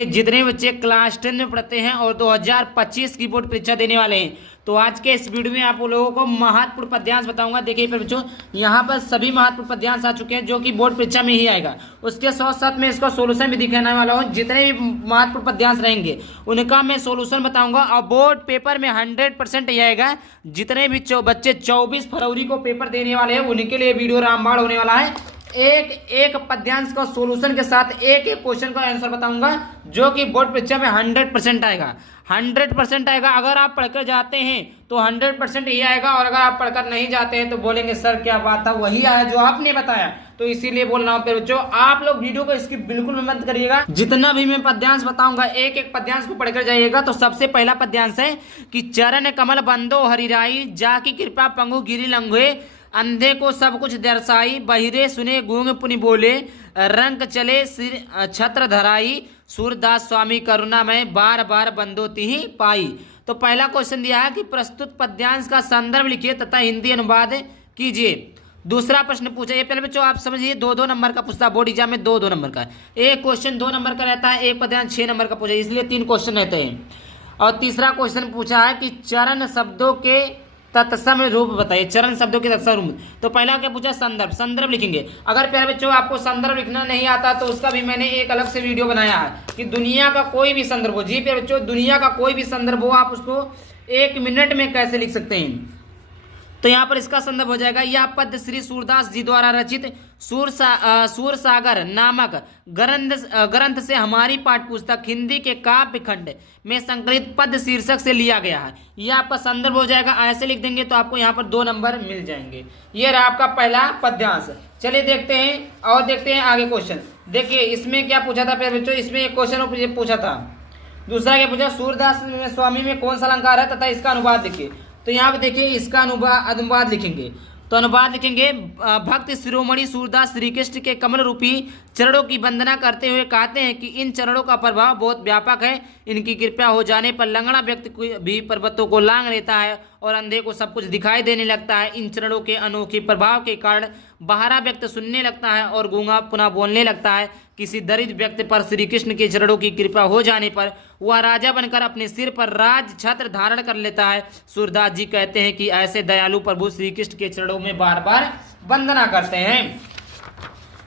जितने बच्चे क्लास 10 में पढ़ते हैं और 2025 की बोर्ड परीक्षा देने वाले हैं, तो आज के इस वीडियो में आप लोगों को महत्वपूर्ण पद्यांश बताऊंगा। देखिए बच्चों, यहाँ पर सभी महत्वपूर्ण पद्यांश आ चुके हैं जो कि बोर्ड परीक्षा में ही आएगा। उसके साथ साथ मैं इसका सोल्यूशन भी दिखाने वाला हूँ। जितने भी महत्वपूर्ण पद्यांश रहेंगे उनका मैं सोल्यूशन बताऊंगा और बोर्ड पेपर में 100% ही आएगा। जितने भी बच्चे 24 फरवरी को पेपर देने वाले हैं उनके लिए वीडियो रामबाण होने वाला है। एक एक पद्यांश का सॉल्यूशन के साथ एक एक क्वेश्चन का आंसर बताऊंगा जो कि बोर्ड परीक्षा में 100% आएगा। 100% आएगा। अगर आप पढ़कर जाते हैं तो 100% ही आएगा, और अगर आप पढ़कर नहीं जाते हैं तो बोलेंगे सर क्या बात था, वही आया जो आपने बताया। तो इसीलिए बोल रहा हूँ फिर बच्चों, आप लोग वीडियो को स्किप बिल्कुल मत करिएगा। जितना भी मैं पद्यांश बताऊंगा एक एक पद्यांश को पढ़कर जाइएगा। तो सबसे पहला पद्यांश है कि चरण कमल बंदो हरिराई, जाकी कृपा पंगु गिरी लंघे, अंधे को सब कुछ दर्शाई, बहिरे सुने गूंग पुनि बोले, रंग चले सिर छत्र धराई, सूरदास स्वामी करुणा में बार बार बंदोती ही पाई। तो पहला क्वेश्चन दिया है कि प्रस्तुत पद्यांश का संदर्भ लिखिए तथा हिंदी अनुवाद कीजिए। दूसरा प्रश्न पूछा, ये पहले बच्चों आप समझिए, 2-2 नंबर का पूछता है बोर्ड एग्जाम में। 2-2 नंबर का एक क्वेश्चन 2 नंबर का रहता है, एक पद्यांश 6 नंबर का पूछा, इसलिए 3 क्वेश्चन रहते हैं। और तीसरा क्वेश्चन पूछा है कि चरण शब्दों के तत्सम रूप बताइए। चरण शब्दों के तत्सम रूप। तो पहला क्या पूछा, संदर्भ। संदर्भ लिखेंगे। अगर प्यारे बच्चों आपको संदर्भ लिखना नहीं आता तो उसका भी मैंने एक अलग से वीडियो बनाया है कि दुनिया का कोई भी संदर्भ हो। जी प्यारे बच्चों, दुनिया का कोई भी संदर्भ हो आप उसको 1 मिनट में कैसे लिख सकते हैं। तो यहाँ पर इसका संदर्भ हो जाएगा, यह पद्य श्री सूरदास जी द्वारा रचित सूर सागर नामक ग्रंथ से हमारी पाठ्य पुस्तक हिंदी के काव्य खंड में संकलित पद्य शीर्षक से लिया गया है। यह आपका संदर्भ हो जाएगा। ऐसे लिख देंगे तो आपको यहाँ पर 2 नंबर मिल जाएंगे। ये रहा आपका पहला पद्यांश। चलिए देखते हैं और देखते हैं आगे क्वेश्चन। देखिए इसमें क्या पूछा था प्यारे बच्चों, इसमें एक क्वेश्चन पूछा था। दूसरा क्या पूछा, सूरदास स्वामी में कौन सा अलंकार है तथा इसका अनुवाद लिखिए। तो यहाँ पे देखिए इसका अनुवाद लिखेंगे। तो अनुवाद लिखेंगे, भक्त शिरोमणि सूरदास श्री कृष्ण के कमल रूपी चरणों की वंदना करते हुए कहते हैं कि इन चरणों का प्रभाव बहुत व्यापक है। इनकी कृपा हो जाने पर लंगड़ा व्यक्ति भी पर्वतों को लांग लेता है और अंधे को सब कुछ दिखाई देने लगता है। इन चरणों के अनोखे प्रभाव के कारण बहरा व्यक्ति सुनने लगता है और गूंगा पुनः बोलने लगता है। किसी दरिद्र व्यक्ति पर श्री कृष्ण के चरणों की कृपा हो जाने पर वह राजा बनकर अपने सिर पर राज छत्र धारण कर लेता है। सूरदास जी कहते हैं कि ऐसे दयालु प्रभु श्री कृष्ण के चरणों में बार बार वंदना करते हैं।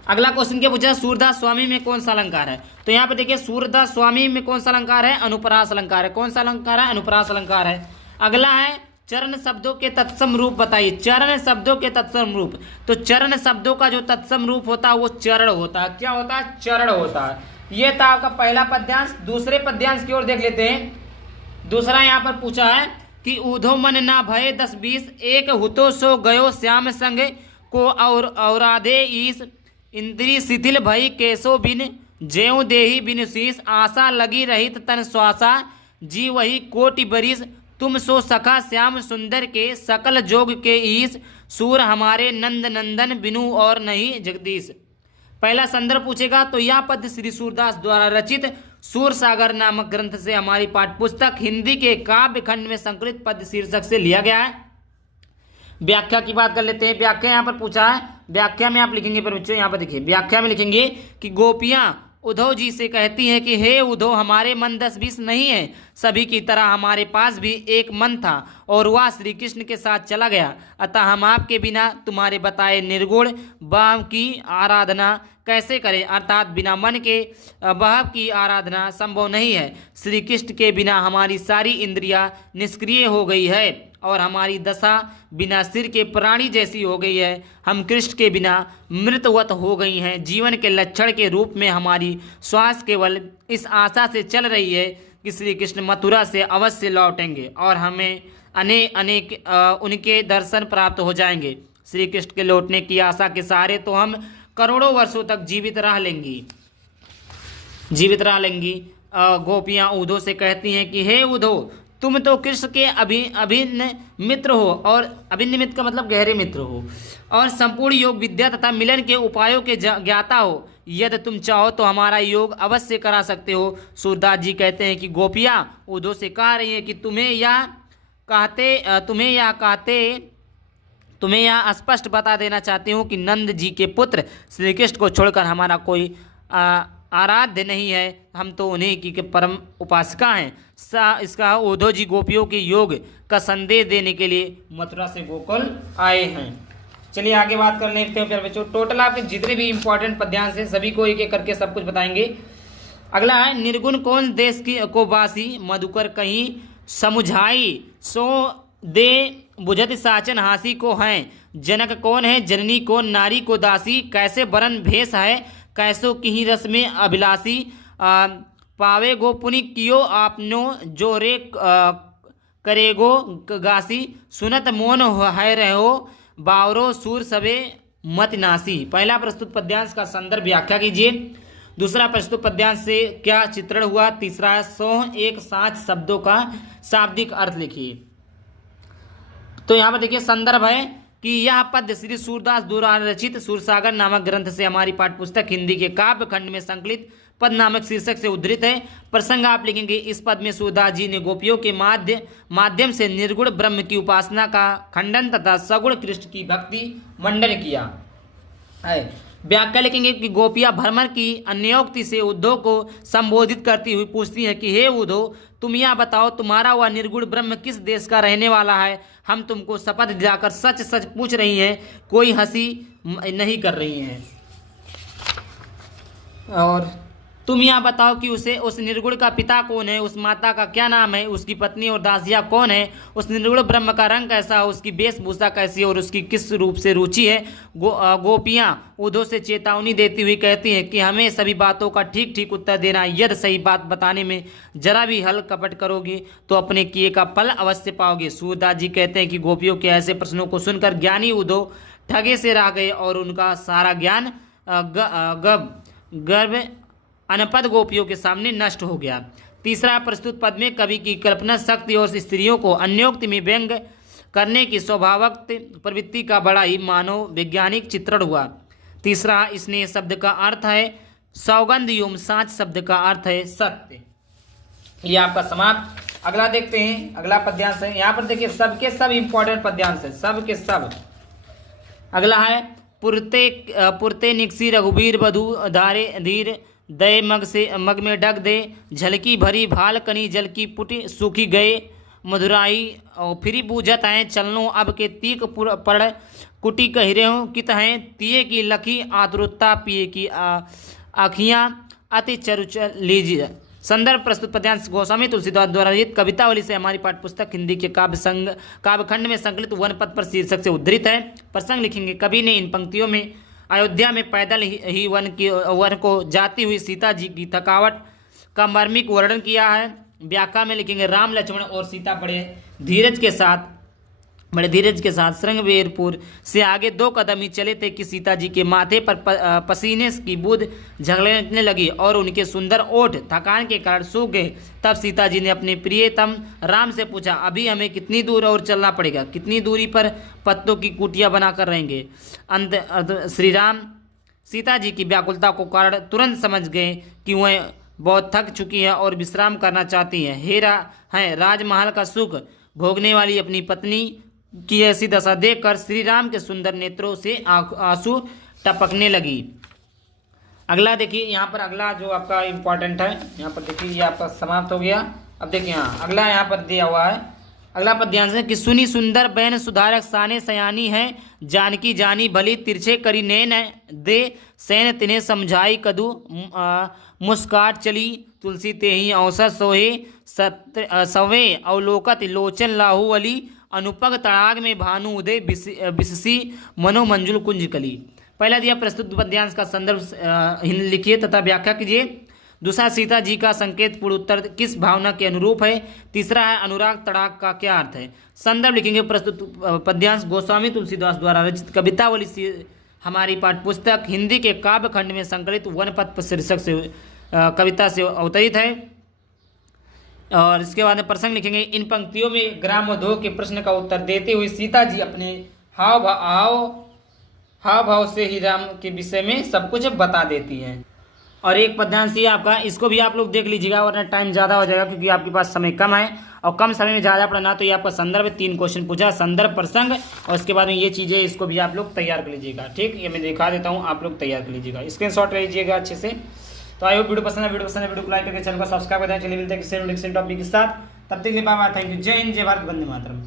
अगला क्वेश्चन क्या पूछा, सूरदास स्वामी में कौन सा अलंकार है। तो यहाँ पे देखिए सूरदास स्वामी में कौन सा अलंकार है, अनुप्रास अलंकार है। कौन सा अलंकार है, अनुप्रास अलंकार है। अगला है चरण शब्दों के तत्सम रूप बताइए। चरण शब्दों के तत्सम रूप। तो चरण शब्दों का जो तत्सम रूप होता है वो चरण होता है। क्या होता है, चरण होता है। ये था आपका पहला पद्यांश। दूसरे पद्यांश की ओर देख लेते हैं। दूसरा यहाँ पर पूछा है कि ऊधो मन ना भय 10-20, एक हुतो सो गयो श्याम संग को और आधे ईस, इंद्री शिथिल भई केसो बिन, ज्यों देही बिन शीस, आशा लगी रहित तन श्वासा, जी वही कोटि बरिस, तुम सो सखा श्याम सुंदर के, सकल जोग के ईश, सूर हमारे नंद नंदन, बिनु और नहीं जगदीश। पहला संदर्भ पूछेगा तो यह पद्य श्री सूरदास द्वारा रचित सूर सागर नामक ग्रंथ से हमारी पाठ्य पुस्तक हिंदी के काव्य खंड में संकलित पद्य शीर्षक से लिया गया है। व्याख्या की बात कर लेते हैं। व्याख्या यहाँ पर पूछा है। व्याख्या में आप लिखेंगे पर बच्चों यहाँ पर देखिए, व्याख्या में लिखेंगे कि गोपियां उद्धव जी से कहती हैं कि हे उद्धव, हमारे मन 10-20 नहीं है, सभी की तरह हमारे पास भी एक मन था और वह श्री कृष्ण के साथ चला गया। अतः हम आपके बिना तुम्हारे बताए निर्गुण भाव की आराधना कैसे करें, अर्थात बिना मन के भाव की आराधना संभव नहीं है। श्री कृष्ण के बिना हमारी सारी इंद्रियां निष्क्रिय हो गई है और हमारी दशा बिना सिर के प्राणी जैसी हो गई है। हम कृष्ण के बिना मृतवत हो गई हैं। जीवन के लक्षण के रूप में हमारी श्वास केवल इस आशा से चल रही है कि श्री कृष्ण मथुरा से अवश्य लौटेंगे और हमें अनेक उनके दर्शन प्राप्त हो जाएंगे। श्री कृष्ण के लौटने की आशा के सहारे तो हम करोड़ों वर्षों तक जीवित रह लेंगी। गोपियाँ उद्धव से कहती हैं कि हे उद्धव, तुम तो कृष्ण के अभिन्न मित्र हो, और अभिन्न मित्र का मतलब गहरे मित्र हो, और संपूर्ण योग विद्या तथा मिलन के उपायों के ज्ञाता हो। यदि तुम चाहो तो हमारा योग अवश्य करा सकते हो। सूरदास जी कहते हैं कि गोपियाँ उद्धव से कह रही हैं कि तुम्हें यह स्पष्ट बता देना चाहती हूँ कि नंद जी के पुत्र श्री कृष्ण को छोड़कर हमारा कोई आराध्य नहीं है, हम तो उन्हीं की के परम उपासका हैं। इसका उद्धव जी गोपियों के योग का संदेश देने के लिए मथुरा से गोकुल आए हैं। चलिए आगे बात कर लेते हैं प्यारे बच्चों। टोटल आपके जितने भी इंपॉर्टेंट पद्यांश हैं सभी को एक एक करके सब कुछ बताएंगे। अगला है, निर्गुण कौन देश की को बासी, मधुकर कहीं समुझाई, सो दे बुझत साचन हासी को हैं। जनक कौन है, जननी कौन, नारी को दासी, कैसे बरन भेष है, कैसो किही रस में अभिलाषी। पावे गो पुनि कियो आपनो, जो रे करेगो गासी, सुनत मोन है रहो, बावरो सूर सबे मत नासी। पहला प्रस्तुत पद्यांश का संदर्भ व्याख्या कीजिए। दूसरा प्रस्तुत पद्यांश से क्या चित्रण हुआ। तीसरा, 101 साच शब्दों का शाब्दिक अर्थ लिखिए। तो यहाँ पर देखिए संदर्भ है कि यह पद्य श्री सूरदास द्वारा रचित सूरसागर नामक ग्रंथ से हमारी पाठ्यपुस्तक हिंदी के काव्य खंड में संकलित पद नामक शीर्षक से उद्धृत है। प्रसंग आप लिखेंगे, इस पद में सूरदास जी ने गोपियों के माध्यम से निर्गुण ब्रह्म की उपासना का खंडन तथा सगुण कृष्ण की भक्ति मंडन किया है। व्याख्या लिखेंगे कि गोपियां भ्रमर की अन्योक्ति से उद्धव को संबोधित करती हुई पूछती हैं कि हे उद्धव, तुम यह बताओ तुम्हारा वह निर्गुण ब्रह्म किस देश का रहने वाला है। हम तुमको शपथ दिलाकर सच सच पूछ रही हैं, कोई हंसी नहीं कर रही हैं। और तुम यह बताओ कि उस निर्गुण का पिता कौन है, उस माता का क्या नाम है, उसकी पत्नी और दासियां कौन है, उस निर्गुण ब्रह्म का रंग कैसा है, उसकी वेशभूषा कैसी है और उसकी किस रूप से रुचि है। गोपियां उद्धव से चेतावनी देती हुई कहती हैं कि हमें सभी बातों का ठीक ठीक उत्तर देना। यदि सही बात बताने में जरा भी हल कपट करोगे तो अपने किए का फल अवश्य पाओगे। सूरदास जी कहते हैं कि गोपियों के ऐसे प्रश्नों को सुनकर ज्ञानी उद्धव ठगे से रह गए और उनका सारा ज्ञान गर्भ अनपद गोपियों के सामने नष्ट हो गया। तीसरा, प्रस्तुत पद में कवि की कल्पना शक्ति और स्त्रियों को अन्योक्ति में व्यंग करने की स्वाभाविक प्रवृत्ति का बड़ा ही मानव वैज्ञानिक चित्रण हुआ। तीसरा, स्नेह शब्द का अर्थ है सौगंध एवं साच शब्द का अर्थ है सत्य। ये आपका समाप्त। अगला देखते हैं, अगला पद्यांश है। यहाँ पर देखिए सबके सब इंपॉर्टेंट पद्यांश है, सब के सब। अगला है, पुरते निकसी रघुबीर बधु धारे धीर दे मग में डग दे, झलकी भरी भाल कनी जल की पुटी सूखी गए मधुराई, और फिरी बूझत हैं चलनो अब के तीक पड़ कुटी कहिरे हूँ कित हैं तिये की लखी आतुरता पिए की आखियाँ अति चरुचल लीजिए। संदर्भ प्रस्तुत पद्यांश गोस्वामी तुलसीदास द्वारा रचित कवितावली से हमारी पाठ्यपुस्तक हिंदी के काव्य खंड में संकलित वन पद पर शीर्षक से उद्धृत है। प्रसंग लिखेंगे, कवि ने इन पंक्तियों में अयोध्या में पैदल ही वन को जाती हुई सीता जी की थकावट का मार्मिक वर्णन किया है। व्याख्या में लिखेंगे, राम लक्ष्मण और सीता बड़े धीरज के साथ श्रृंगवेरपुर से आगे 2 कदम ही चले थे कि सीता जी के माथे पर पसीने की बूंद झलकने लगी और उनके सुंदर ओठ थकान के कारण सूख गए। तब सीता जी ने अपने प्रियतम राम से पूछा, अभी हमें कितनी दूर और चलना पड़ेगा, कितनी दूरी पर पत्तों की कुटिया बनाकर रहेंगे। अंत श्री राम सीता जी की व्याकुलता को कारण तुरंत समझ गए कि वह बहुत थक चुकी है और विश्राम करना चाहती हैं। राजमहल का सुख भोगने वाली अपनी पत्नी की ऐसी दशा देखकर श्री राम के सुंदर नेत्रों से आंसू टपकने लगी। अगला देखिए, यहाँ पर अगला जो आपका इम्पोर्टेंट है, यहाँ पर देखिए ये आपका समाप्त हो गया। अब देखिए यहाँ अगला यहाँ पर दिया हुआ है, अगला पद्यांश है कि सुनी सुंदर बैन सुधारक साने सयानी है, जानकी जानी भली तिरछे करी नैन दे सैन तिन्हें समझाई कदू मुस्काट चली, तुलसी ते ही अवसर सोहे सवे अवलोकत लोचन लाहू अली, अनुपग तड़ाग में भानु उदय बिससी मनो मंजुल कुंज कली। पहला दिया प्रस्तुत पद्यांश का संदर्भ लिखिए तथा व्याख्या कीजिए। दूसरा, सीता जी का संकेत पूर्ण उत्तर किस भावना के अनुरूप है। तीसरा है, अनुराग तड़ाग का क्या अर्थ है। संदर्भ लिखेंगे, प्रस्तुत पद्यांश गोस्वामी तुलसीदास द्वारा रचित कवितावली से हमारी पाठ्यपुस्तक हिंदी के काव्य खंड में संकलित वन पद शीर्षक से कविता से अवतरित है। और इसके बाद में प्रसंग लिखेंगे, इन पंक्तियों में ग्रामोद्योग के प्रश्न का उत्तर देते हुए सीता जी अपने हाव भाव से ही राम के विषय में सब कुछ बता देती हैं। और एक पद्यांश ये आपका, इसको भी आप लोग देख लीजिएगा वरना टाइम ज़्यादा हो जाएगा क्योंकि आपके पास समय कम है और कम समय में ज़्यादा पढ़ना। तो ये आपका संदर्भ 3 क्वेश्चन पूछा, संदर्भ प्रसंग और इसके बाद में ये चीज़ें, इसको भी आप लोग तैयार कर लीजिएगा। ठीक, ये मैं दिखा देता हूँ, आप लोग तैयार कर लीजिएगा, स्क्रीनशॉट ले लीजिएगा अच्छे से। तो आई होप वीडियो पसंद है, वीडियो को लाइक करके चैनल को सब्सक्राइब कर दें। चलिए मिलते हैं किसी टॉपिक के साथ, तब तक के लिए बाय बाय, थैंक यू, जय हिंद, जय भारत, वंदे मातरम।